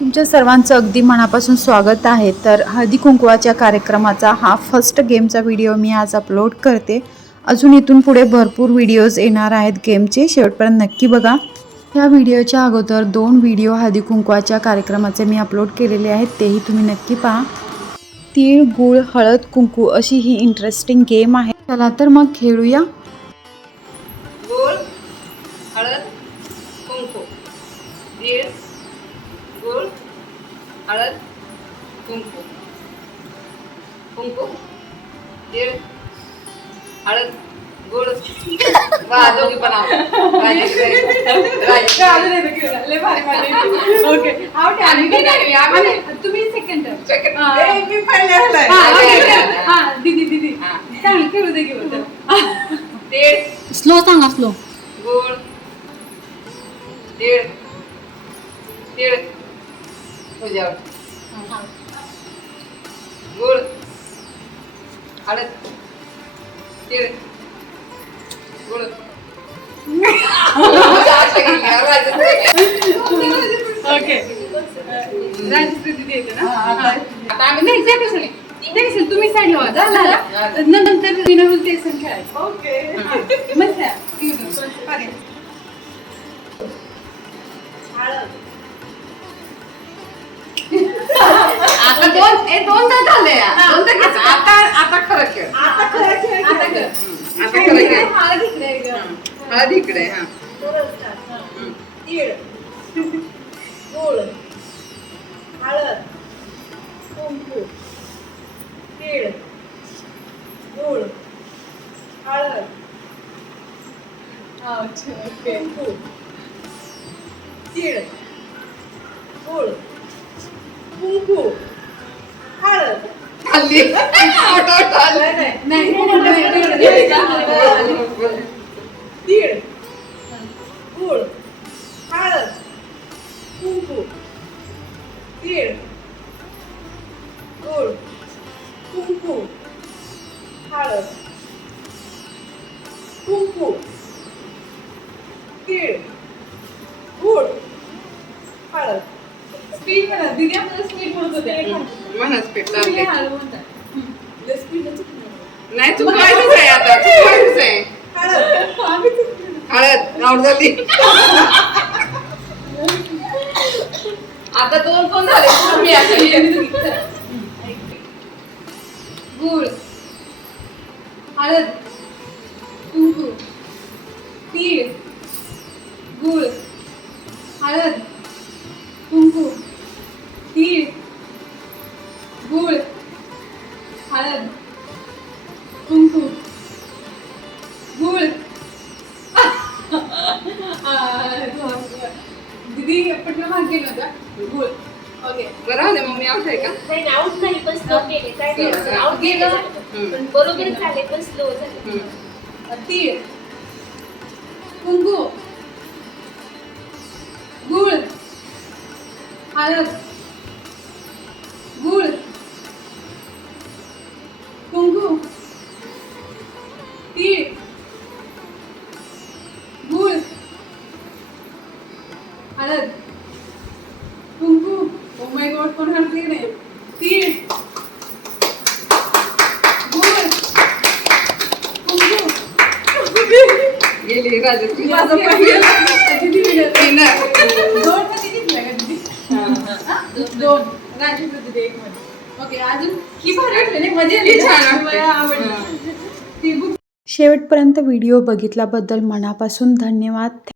तुमच्या सर्वांचं अगदी मनापासून स्वागत आहे. तर हळदी कुंकवाच्या कार्यक्रमाचा हा फर्स्ट गेमचा व्हिडिओ मी आज अपलोड करते. अजून इथून पुढे भरपूर व्हिडिओज येणार आहेत गेमचे शेवटपर्यंत नक्की बघा. या व्हिडिओच्या अगोदर दोन व्हिडिओ हळदी कुंकवाच्या कार्यक्रमाचे मी अपलोड केलेले आहेत. तेही तुम्ही नक्की पहा. तीळ गुळ हळद कुंकू अशी ही इंटरेस्टिंग गेम आहे. चला तर मग खेळूया. गोड हळद कुंकू. तीळ गोड हळद कुंकू. कुंकू तीळ हळद गोड वा दोघी पण. तुम्ही सेकंड. दीदी दीदी. हा. चांगली खेळू दे घेऊ स्लो सांगा स्लो गोड तीळ. तीळ. तुझ्यावर गोड हळद तीळ. ओके. ना आता आम्ही नाही तुम्ही साडी लावा जा झाला नंतर सण खेळायचं ओके. मस्त दोन ए दोनदा झाले दोनदा घेतलं. आता आता खरं खेळ. आता कर. आता खरं खेळ. हळद इकडे ग. हळद इकडे हा. तीळ गूळ. हळद. कुंकू. तीळ. गूळ. हळद. अच्छा, ओके. कुंकू. तीळ. गूळ. कुंकू. नाही. तीळ. गूळ. हळद. कुंकू. तीळ. गूळ. कुंकू. हळद. कुंकू. तीळ. गूळ. हळद. स्पीड म्हणा दीदी आपल्याला स्पीड म्हणत होते. लय स्पीडनं चुकलं. नाही चुकवायचंच आहे आता चुकवायचंच आहे. हळद. राऊंड झाली आता दोन कोण झाले? तुम्ही आता गुळ. हळद. कुंकू. तीळ. गुळ. हळद. दीदी पटलं भाग गेलं होता गुळ ओके. बरं झालं मग मी आउट आहे का? नाही आउट नाही पण स्लो केले काय Slow, नाही हा. आउट गेलं. हम्म. पण बरोबर झाले पण स्लो झाले. हम्म. तीळ कुंकू. गुळ हळद. हळद कुंकू ओ माय गॉड कोण हरते नाही तीळ गुळ कुंकू गेली राजश्री माझं पहिलं किती मिनिट? Winner. दोन मध्ये जिंकल्या का दीदी? हा? दोन. राजेश होते एक मध्ये. ओके अजून ही भारी वाटली नाही मजा आली ही छान वाटली. मला आवडली. ती बुक शेवटपर्यंत व्हिडिओ बघितल्याबद्दल मनापासून धन्यवाद.